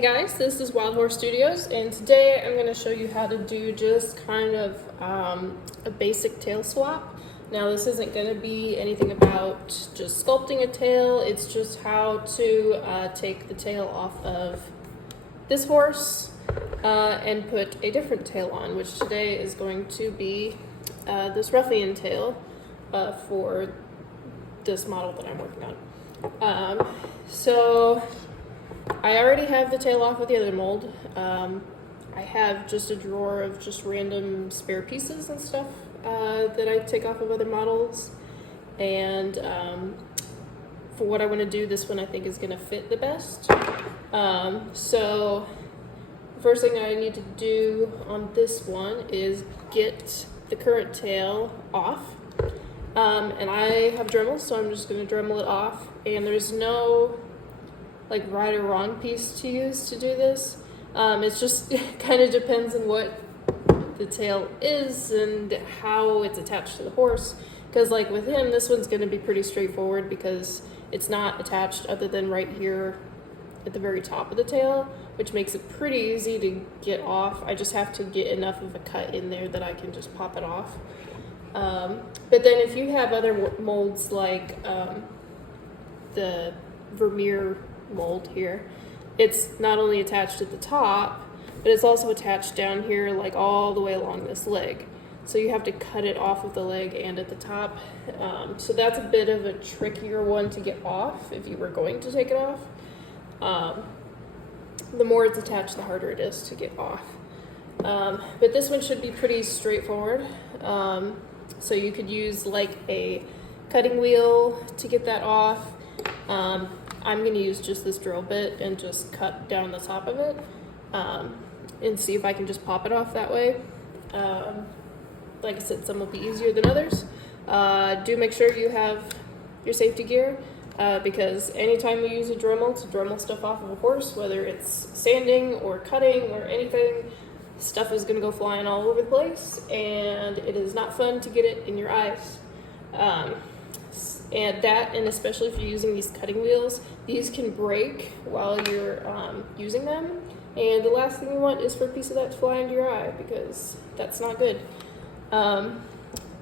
Hey guys, this is Wild Horse Studios, and today I'm going to show you how to do just kind of a basic tail swap. Now this isn't going to be anything about just sculpting a tail, it's just how to take the tail off of this horse and put a different tail on, which today is going to be this Ruffian tail for this model that I'm working on. So I already have the tail off with the other mold. I have just a drawer of just random spare pieces and stuff that I take off of other models. And for what I want to do, this one I think is going to fit the best. So the first thing I need to do on this one is get the current tail off. And I have Dremel, so I'm just going to Dremel it off. And there's no like right or wrong piece to use to do this. It's just kind of depends on what the tail is and how it's attached to the horse. Because like with him, this one's going to be pretty straightforward because it's not attached other than right here at the very top of the tail, which makes it pretty easy to get off. I just have to get enough of a cut in there that I can just pop it off. But then if you have other molds like the Vermeer mold here, it's not only attached at the top, but it's also attached down here like all the way along this leg. So you have to cut it off of the leg and at the top. So that's a bit of a trickier one to get off if you were going to take it off. The more it's attached, the harder it is to get off. But this one should be pretty straightforward. So you could use like a cutting wheel to get that off. I'm going to use just this drill bit and just cut down the top of it and see if I can just pop it off that way. Like I said, some will be easier than others. Do make sure you have your safety gear because anytime you use a Dremel to Dremel stuff off of a horse, whether it's sanding or cutting or anything, stuff is going to go flying all over the place and it is not fun to get it in your eyes. And especially if you're using these cutting wheels, these can break while you're using them. And the last thing you want is for a piece of that to fly into your eye because that's not good.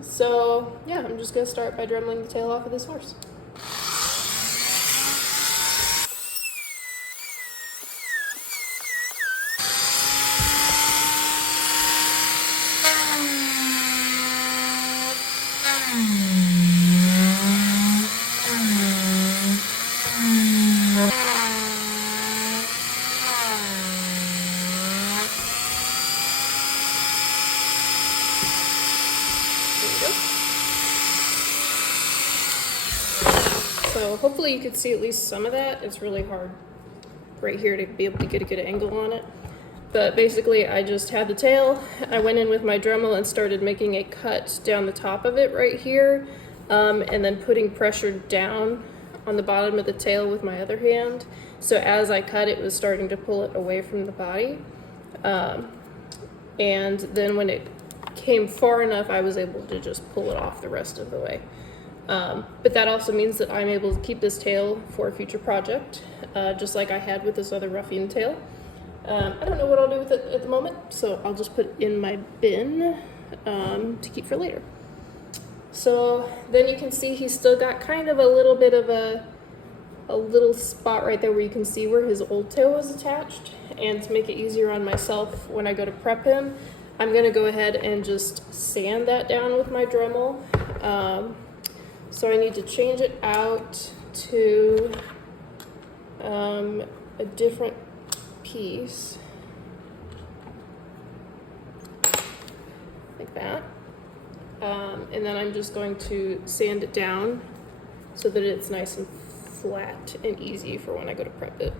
So yeah, I'm just gonna start by dremeling the tail off of this horse. So hopefully you could see at least some of that. It's really hard right here to be able to get a good angle on it. But basically I just had the tail. I went in with my Dremel and started making a cut down the top of it right here. And then putting pressure down on the bottom of the tail with my other hand. So as I cut, it was starting to pull it away from the body. And then when it came far enough, I was able to just pull it off the rest of the way. But that also means that I'm able to keep this tail for a future project, just like I had with this other Ruffian tail. I don't know what I'll do with it at the moment, so I'll just put it in my bin to keep for later. So then you can see he's still got kind of a little bit of a little spot right there where you can see where his old tail was attached. And to make it easier on myself when I go to prep him, I'm going to go ahead and just sand that down with my Dremel. So I need to change it out to a different piece, like that. And then I'm just going to sand it down so that it's nice and flat and easy for when I go to prep it.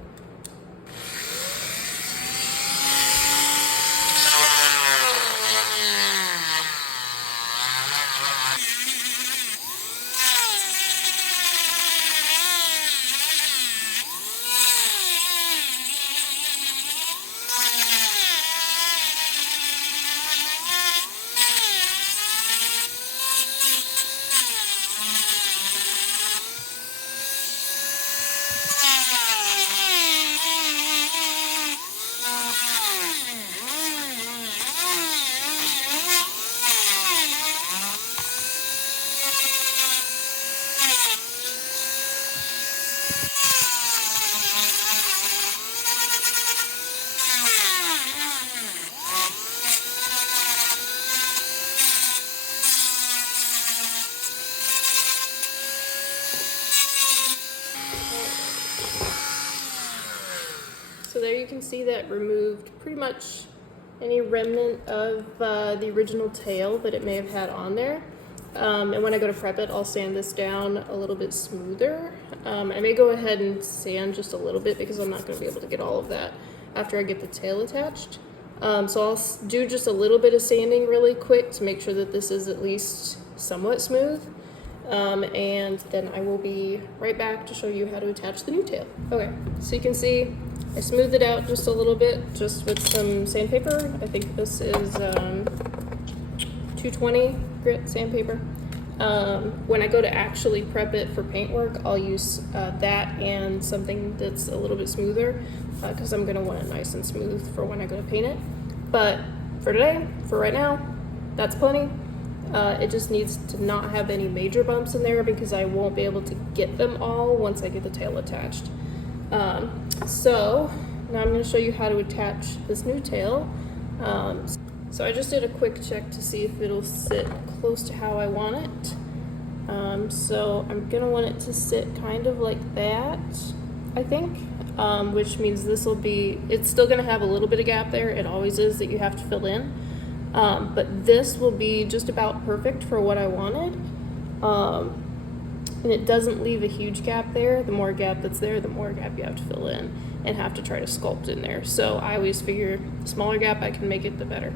So there you can see that removed pretty much any remnant of the original tail that it may have had on there. And when I go to prep it, I'll sand this down a little bit smoother. I may go ahead and sand just a little bit because I'm not going to be able to get all of that after I get the tail attached. So I'll do just a little bit of sanding really quick to make sure that this is at least somewhat smooth. And then I will be right back to show you how to attach the new tail. Okay, so you can see I smoothed it out just a little bit just with some sandpaper. I think this is 220 grit sandpaper. When I go to actually prep it for paint work, I'll use that and something that's a little bit smoother because I'm gonna want it nice and smooth for when I go to paint it. But for today, for right now, that's plenty. It just needs to not have any major bumps in there because I won't be able to get them all once I get the tail attached. So now I'm going to show you how to attach this new tail. So I just did a quick check to see if it'll sit close to how I want it. So I'm going to want it to sit kind of like that, I think, which means this will be, it's still going to have a little bit of gap there. It always is that you have to fill in. But this will be just about perfect for what I wanted. And it doesn't leave a huge gap there. The more gap that's there, the more gap you have to fill in and have to try to sculpt in there. So I always figure the smaller gap I can make it, the better.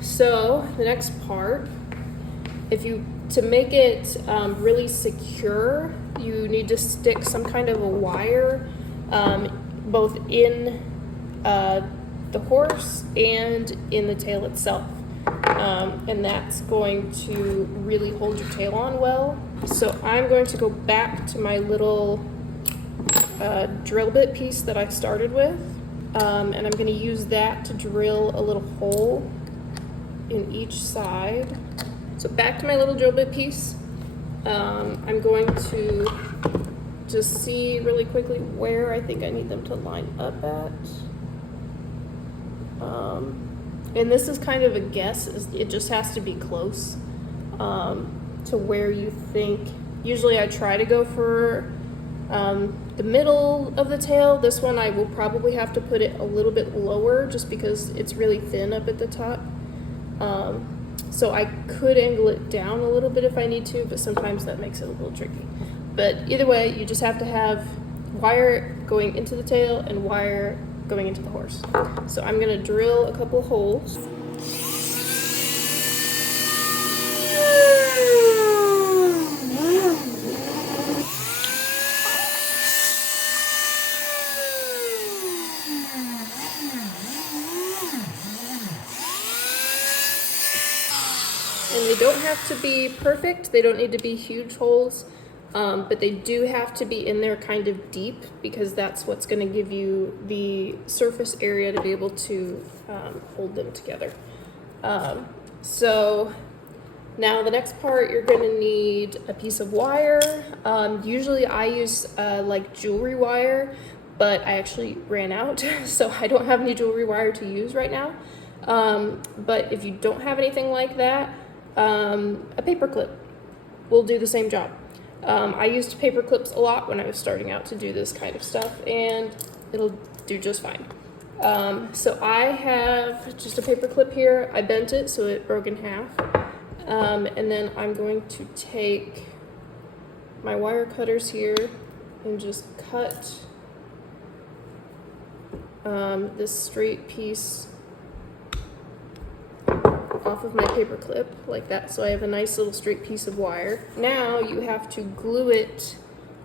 So the next part, to make it really secure, you need to stick some kind of a wire both in the horse and in the tail itself, and that's going to really hold your tail on well. So I'm going to go back to my little drill bit piece that I started with, and I'm going to use that to drill a little hole in each side. So back to my little drill bit piece. I'm going to just see really quickly where I think I need them to line up at. And this is kind of a guess. It just has to be close to where you think. Usually I try to go for the middle of the tail. This one I will probably have to put it a little bit lower just because it's really thin up at the top. So I could angle it down a little bit if I need to, but sometimes that makes it a little tricky. But either way, you just have to have wire going into the tail and wire going into the horse. So I'm going to drill a couple holes. And they don't have to be perfect. They don't need to be huge holes. But they do have to be in there kind of deep because that's what's going to give you the surface area to be able to hold them together. So now the next part, you're going to need a piece of wire. Usually I use like jewelry wire, but I actually ran out, so I don't have any jewelry wire to use right now. But if you don't have anything like that, a paper clip will do the same job. I used paper clips a lot when I was starting out to do this kind of stuff, and it'll do just fine. So I have just a paper clip here. I bent it so it broke in half. And then I'm going to take my wire cutters here and just cut this straight piece off of my paper clip like that, so I have a nice little straight piece of wire. Now you have to glue it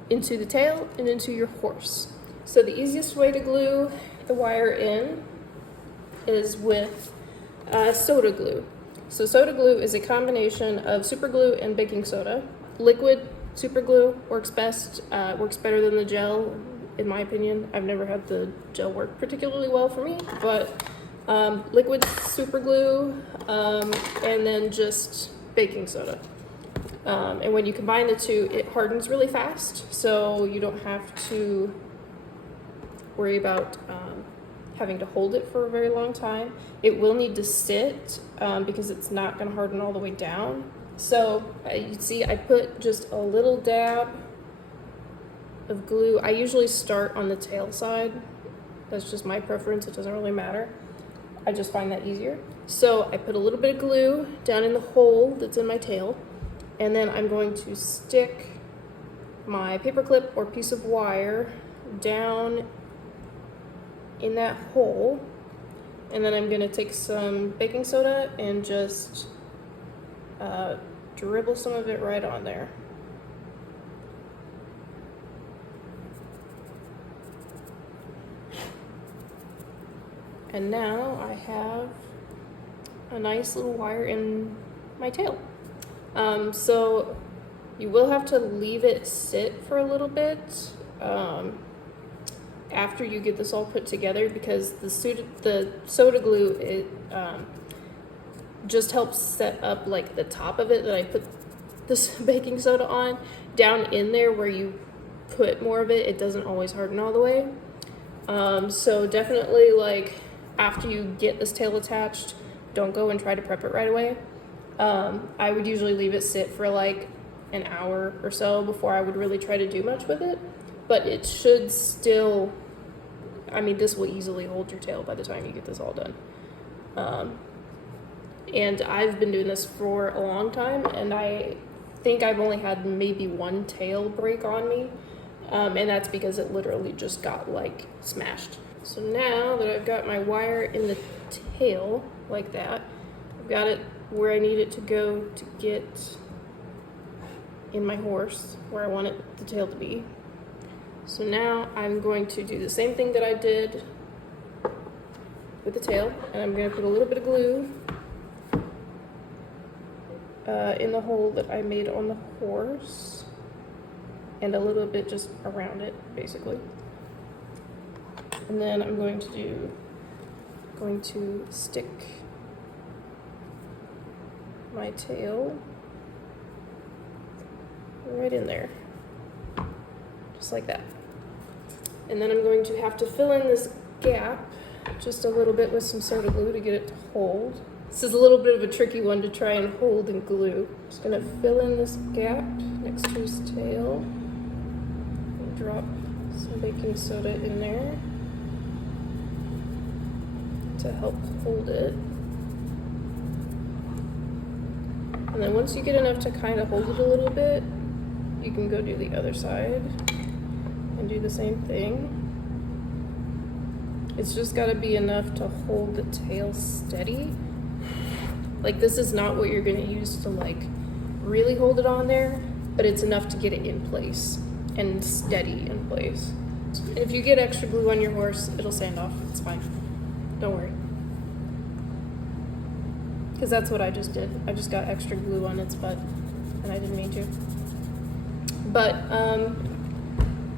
into the tail and into your horse. So the easiest way to glue the wire in is with soda glue. So soda glue is a combination of super glue and baking soda. Liquid super glue works best, works better than the gel in my opinion. I've never had the gel work particularly well for me, but liquid super glue, and then just baking soda. And when you combine the two, it hardens really fast, so you don't have to worry about having to hold it for a very long time. It will need to sit because it's not going to harden all the way down. So you see I put just a little dab of glue. I usually start on the tail side That's just my preference. It doesn't really matter. I just find that easier. So I put a little bit of glue down in the hole that's in my tail, and then I'm going to stick my paper clip or piece of wire down in that hole, and then I'm going to take some baking soda and just dribble some of it right on there. And now I have a nice little wire in my tail. So you will have to leave it sit for a little bit after you get this all put together, because the soda glue, it just helps set up like the top of it that I put this baking soda on. Down in there where you put more of it, it doesn't always harden all the way. So definitely, like, after you get this tail attached, don't go and try to prep it right away. I would usually leave it sit for like an hour or so before I would really try to do much with it, but it should still, I mean, this will easily hold your tail by the time you get this all done. And I've been doing this for a long time, and I think I've only had maybe one tail break on me, and that's because it literally just got like smashed. So now that I've got my wire in the tail like that, I've got it where I need it to go to get in my horse, where I want the tail to be. So now I'm going to do the same thing that I did with the tail, and I'm going to put a little bit of glue in the hole that I made on the horse, and a little bit just around it, basically. And then I'm going to stick my tail right in there, just like that. And then I'm going to have to fill in this gap just a little bit with some soda glue to get it to hold. This is a little bit of a tricky one to try and hold and glue. Just gonna fill in this gap next to his tail and drop some baking soda in there to help hold it. And then once you get enough to kind of hold it a little bit, you can go do the other side and do the same thing. It's just got to be enough to hold the tail steady. Like, this is not what you're going to use to like really hold it on there, but it's enough to get it in place and steady in place. And if you get extra glue on your horse, it'll sand off. It's fine. Don't worry. Because that's what I just did. I just got extra glue on its butt, and I didn't mean to. But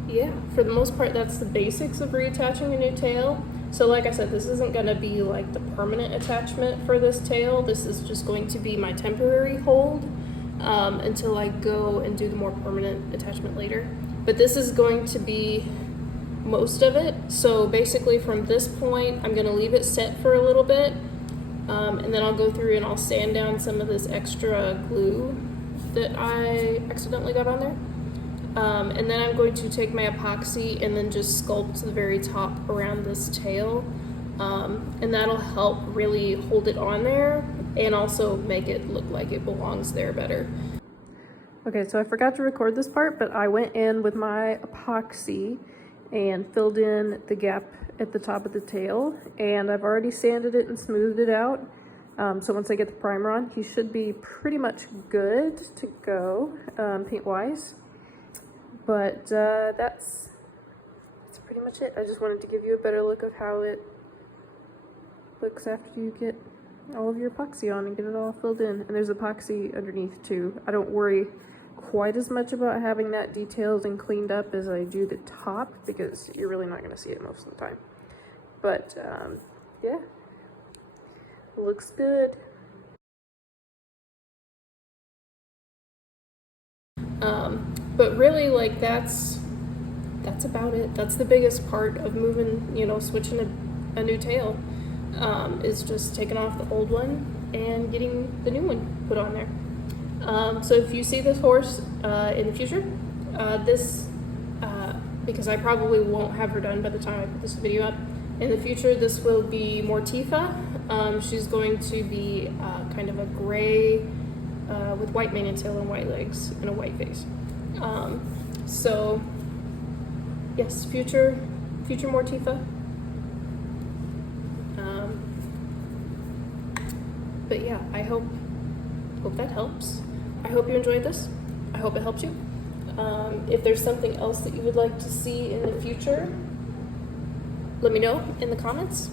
yeah, for the most part, that's the basics of reattaching a new tail. So like I said, this isn't going to be like the permanent attachment for this tail. This is just going to be my temporary hold until I go and do the more permanent attachment later. But this is going to be most of it. So basically from this point, I'm going to leave it set for a little bit, and then I'll go through and I'll sand down some of this extra glue that I accidentally got on there. And then I'm going to take my epoxy and then just sculpt the very top around this tail, and that'll help really hold it on there and also make it look like it belongs there better. Okay, so I forgot to record this part, but I went in with my epoxy and filled in the gap at the top of the tail, and I've already sanded it and smoothed it out. So once I get the primer on, he should be pretty much good to go paint-wise. But that's pretty much it. I just wanted to give you a better look of how it looks after you get all of your epoxy on and get it all filled in. And there's epoxy underneath too. I don't worry quite as much about having that detailed and cleaned up as I do the top, because you're really not going to see it most of the time. But yeah, looks good. But really, like, that's about it. That's the biggest part of moving, you know, switching a new tail, is just taking off the old one and getting the new one put on there. So if you see this horse in the future, because I probably won't have her done by the time I put this video up, In the future, this will be Mortifa. She's going to be kind of a gray with white mane and tail and white legs and a white face. So yes, future Mortifa. But yeah, I hope that helps. I hope you enjoyed this. I hope it helped you. If there's something else that you would like to see in the future, let me know in the comments.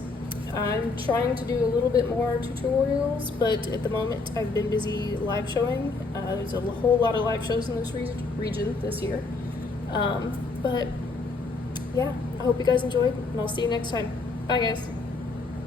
I'm trying to do a little bit more tutorials, but at the moment I've been busy live showing. There's a whole lot of live shows in this region this year. But yeah, I hope you guys enjoyed, and I'll see you next time. Bye guys.